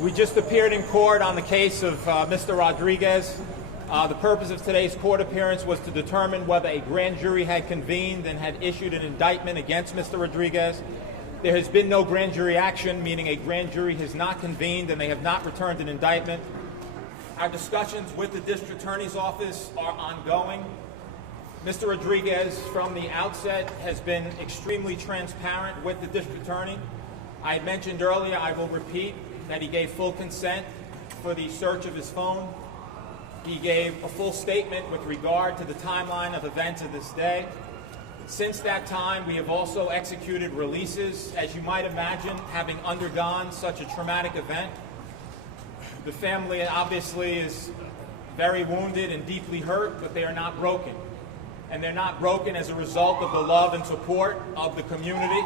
We just appeared in court on the case of Mr. Rodriguez. The purpose of today's court appearance was to determine whether a grand jury had convened and had issued an indictment against Mr. Rodriguez. There has been no grand jury action, meaning a grand jury has not convened and they have not returned an indictment. Our discussions with the district attorney's office are ongoing. Mr. Rodriguez, from the outset, has been extremely transparent with the district attorney. I had mentioned earlier, I will repeat, that he gave full consent for the search of his phone. He gave a full statement with regard to the timeline of events of this day. Since that time, we have also executed releases. As you might imagine, having undergone such a traumatic event, the family obviously is very wounded and deeply hurt, but they are not broken. And they're not broken as a result of the love and support of the community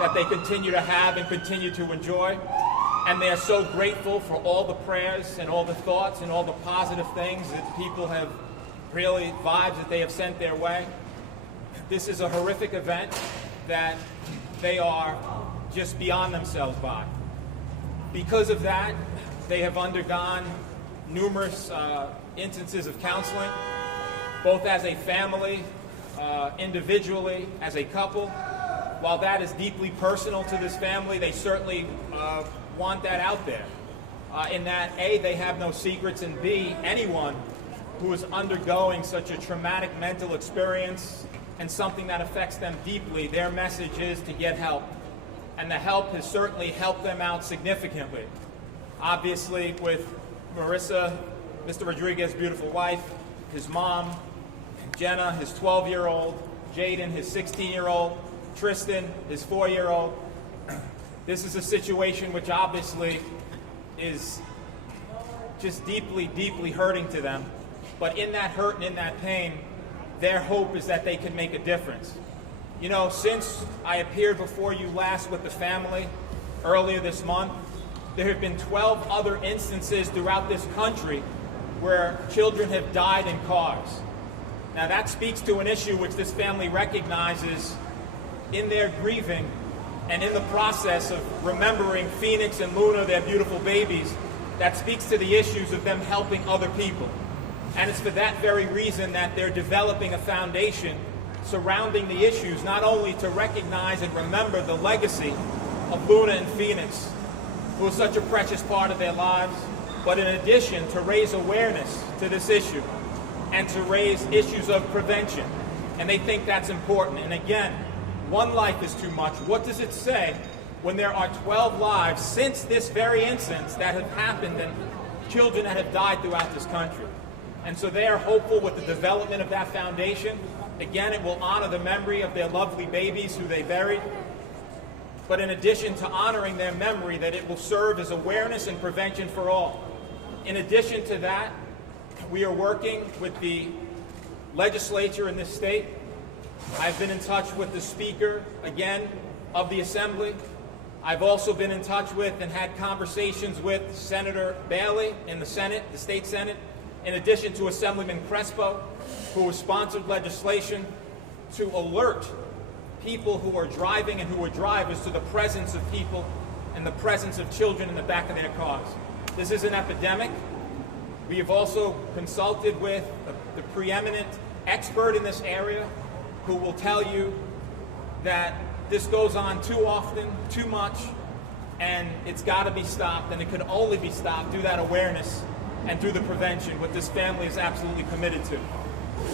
that they continue to have and continue to enjoy. And they are so grateful for all the prayers and all the thoughts and all the positive things that people have, really vibes that they have sent their way. This is a horrific event that they are just beyond themselves by. Because of that, they have undergone numerous instances of counseling, both as a family, individually, as a couple. While that is deeply personal to this family, they certainly want that out there. In that, A, they have no secrets, and B, anyone who is undergoing such a traumatic mental experience and something that affects them deeply, their message is to get help. And the help has certainly helped them out significantly. Obviously, with Marissa, Mr. Rodriguez's beautiful wife, his mom, Jenna, his 12-year-old, Jaden, his 16-year-old, Tristan, his 4-year-old. This is a situation which obviously is just deeply, deeply hurting to them. But in that hurt and in that pain, their hope is that they can make a difference. You know, since I appeared before you last with the family earlier this month, there have been 12 other instances throughout this country where children have died in cars. Now that speaks to an issue which this family recognizes in their grieving and in the process of remembering Phoenix and Luna, their beautiful babies. That speaks to the issues of them helping other people. And it's for that very reason that they're developing a foundation surrounding the issues, not only to recognize and remember the legacy of Luna and Phoenix, who was such a precious part of their lives, but in addition to raise awareness to this issue and to raise issues of prevention. And they think that's important. And again, one life is too much. What does it say when there are 12 lives since this very instance that have happened and children that have died throughout this country? And so they are hopeful with the development of that foundation. Again, it will honor the memory of their lovely babies who they buried. But in addition to honoring their memory, that it will serve as awareness and prevention for all. In addition to that, we are working with the legislature in this state. I've been in touch with the Speaker, again, of the Assembly. I've also been in touch with and had conversations with Senator Bailey in the Senate, the State Senate, in addition to Assemblyman Crespo, who has sponsored legislation to alert people who are driving and who are drivers to the presence of people and the presence of children in the back of their cars. This is an epidemic. We have also consulted with the preeminent expert in this area who will tell you that this goes on too often, too much, and it's got to be stopped, and it can only be stopped through that awareness and through the prevention, what this family is absolutely committed to.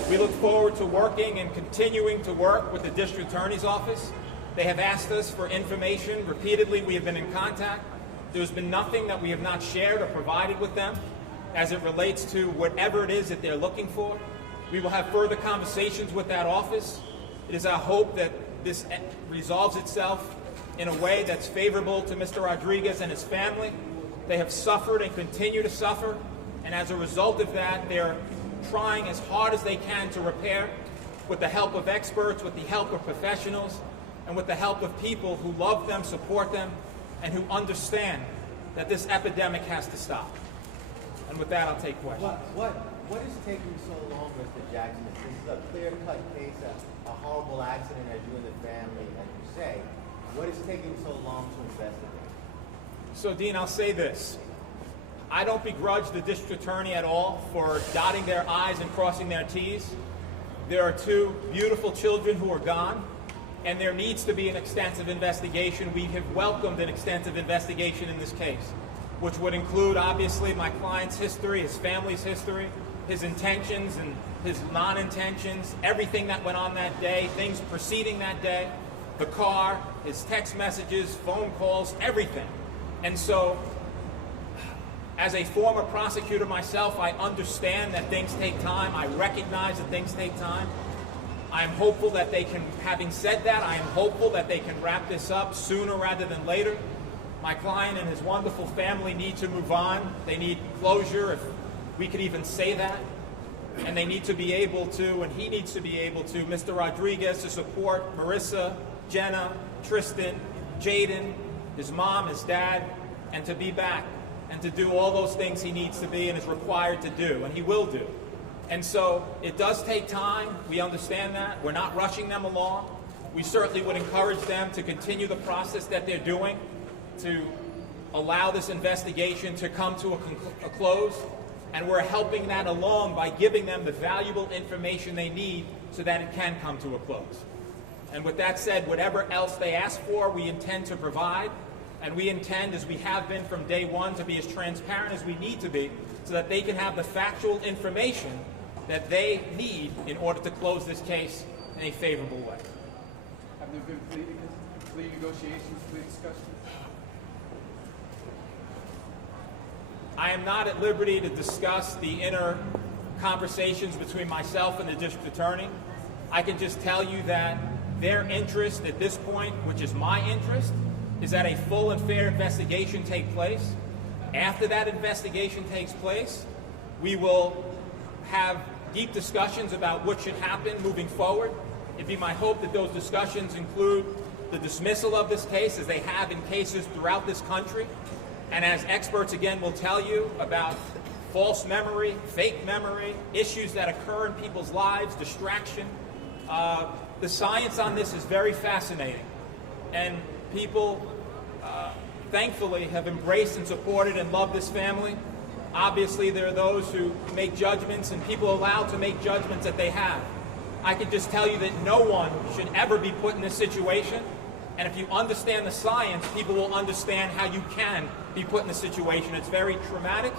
We look forward to working and continuing to work with the District Attorney's Office. They have asked us for information repeatedly. We have been in contact. There's been nothing that we have not shared or provided with them as it relates to whatever it is that they're looking for. We will have further conversations with that office. It is our hope that this resolves itself in a way that's favorable to Mr. Rodriguez and his family. They have suffered and continue to suffer, and as a result of that, they're trying as hard as they can to repair with the help of experts, with the help of professionals, and with the help of people who love them, support them, and who understand that this epidemic has to stop. And with that, I'll take questions. What is taking so long, Mr. Jackson? This is a clear-cut case, a horrible accident, as you and the family, as you say. What is taking so long to investigate? So, Dean, I'll say this. I don't begrudge the district attorney at all for dotting their I's and crossing their T's. There are two beautiful children who are gone, and there needs to be an extensive investigation. We have welcomed an extensive investigation in this case, which would include, obviously, my client's history, his family's history, his intentions and his non-intentions, everything that went on that day, things preceding that day, the car, his text messages, phone calls, everything. And so, as a former prosecutor myself, I understand that things take time. I recognize that things take time. I am hopeful that they can, having said that, I am hopeful that they can wrap this up sooner rather than later. My client and his wonderful family need to move on. They need closure, if we could even say that. And they need to be able to, and he needs to be able to, Mr. Rodriguez, to support Marissa, Jenna, Tristan, Jaden, his mom, his dad, and to be back and to do all those things he needs to be and is required to do, and he will do. And so it does take time. We understand that. We're not rushing them along. We certainly would encourage them to continue the process that they're doing to allow this investigation to come to a close. And we're helping that along by giving them the valuable information they need so that it can come to a close. And with that said, whatever else they ask for, we intend to provide. And we intend, as we have been from day one, to be as transparent as we need to be so that they can have the factual information that they need in order to close this case in a favorable way. Have there been plea negotiations, plea discussions? I am not at liberty to discuss the inner conversations between myself and the district attorney. I can just tell you that their interest at this point, which is my interest, is that a full and fair investigation take place. After that investigation takes place, we will have deep discussions about what should happen moving forward. It'd be my hope that those discussions include the dismissal of this case, as they have in cases throughout this country, and as experts again will tell you about false memory, fake memory, issues that occur in people's lives, distraction. The science on this is very fascinating, and people, thankfully, have embraced and supported and loved this family. Obviously, there are those who make judgments, and people allowed to make judgments that they have. I can just tell you that no one should ever be put in this situation, and if you understand the science, people will understand how you can be put in this situation. It's very traumatic,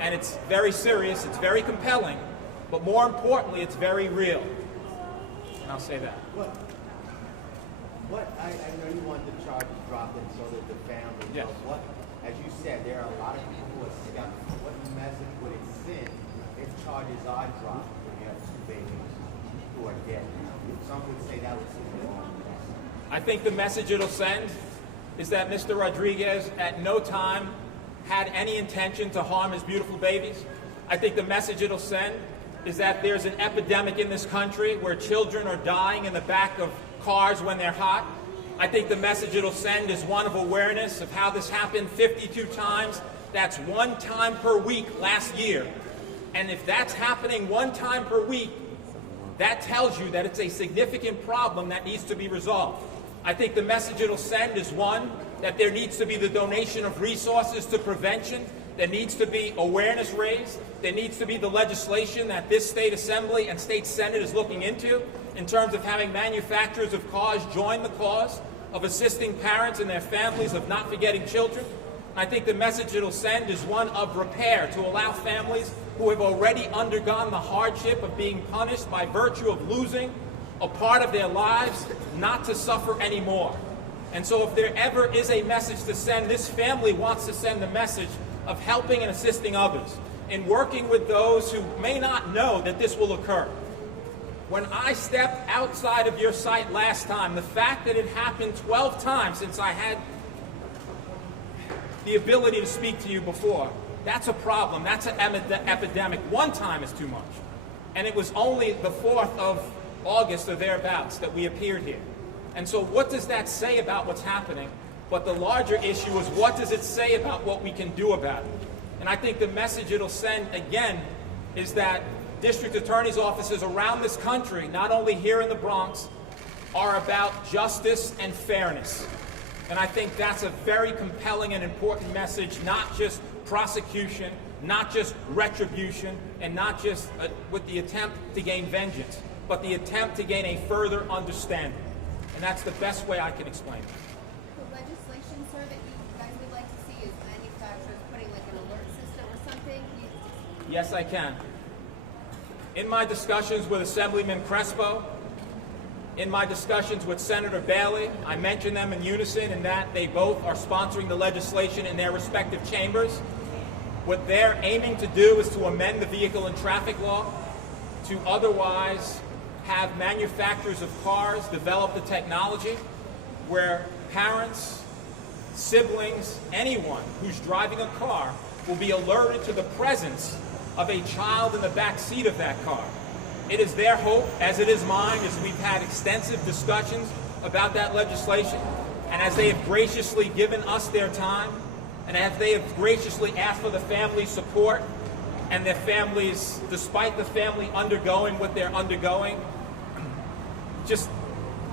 and it's very serious, it's very compelling, but more importantly, it's very real. And I'll say that. I know you want the charges dropped in so that the family Yes. knows what, as you said, there are a lot of people who are skeptical. What message would it send if charges are dropped when you have two babies who are dead? Some would say that would send the wrong message. I think the message it'll send is that Mr. Rodriguez at no time had any intention to harm his beautiful babies. I think the message it'll send is that there's an epidemic in this country where children are dying in the back of cars when they're hot. I think the message it'll send is one of awareness of how this happened 52 times. That's 1 time per week last year. And if that's happening 1 time per week, that tells you that it's a significant problem that needs to be resolved. I think the message it'll send is one, that there needs to be the donation of resources to prevention. There needs to be awareness raised. There needs to be the legislation that this state assembly and state senate is looking into in terms of having manufacturers of cars join the cause of assisting parents and their families of not forgetting children. I think the message it'll send is one of repair, to allow families who have already undergone the hardship of being punished by virtue of losing a part of their lives not to suffer anymore. And so if there ever is a message to send, this family wants to send the message of helping and assisting others in working with those who may not know that this will occur. When I stepped outside of your site last time, the fact that it happened 12 times since I had the ability to speak to you before, that's a problem. That's an epidemic. 1 time is too much. And it was only the 4th of August or thereabouts that we appeared here. And so what does that say about what's happening? But the larger issue is, what does it say about what we can do about it? And I think the message it'll send, again, is that district attorneys' offices around this country, not only here in the Bronx, are about justice and fairness. And I think that's a very compelling and important message, not just prosecution, not just retribution, and not just with the attempt to gain vengeance, but the attempt to gain a further understanding. And that's the best way I can explain it. The legislation, sir, that you guys would like to see is manufacturers putting like an alert system or something? Yes, I can. In my discussions with Assemblyman Crespo, in my discussions with Senator Bailey, I mentioned them in unison in that they both are sponsoring the legislation in their respective chambers. What they're aiming to do is to amend the vehicle and traffic law to otherwise have manufacturers of cars develop the technology where parents, siblings, anyone who's driving a car will be alerted to the presence of a child in the back seat of that car. It is their hope, as it is mine, as we've had extensive discussions about that legislation, and as they have graciously given us their time, and as they have graciously asked for the family's support, and their families, despite the family undergoing what they're undergoing, just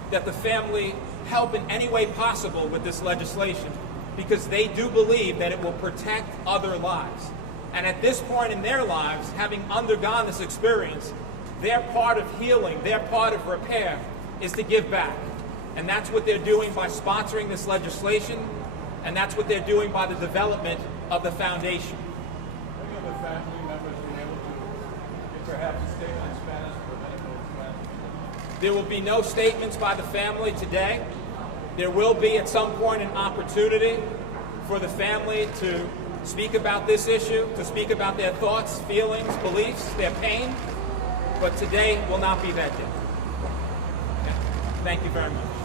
that the family help in any way possible with this legislation, because they do believe that it will protect other lives. And at this point in their lives, having undergone this experience, their part of healing, their part of repair is to give back. And that's what they're doing by sponsoring this legislation, and that's what they're doing by the development of the foundation. Any of the family members being able to get perhaps a statement in Spanish for medical Spanish? There will be no statements by the family today. There will be at some point an opportunity for the family to speak about this issue, to speak about their thoughts, feelings, beliefs, their pain. But today will not be that day. Okay. Thank you very much.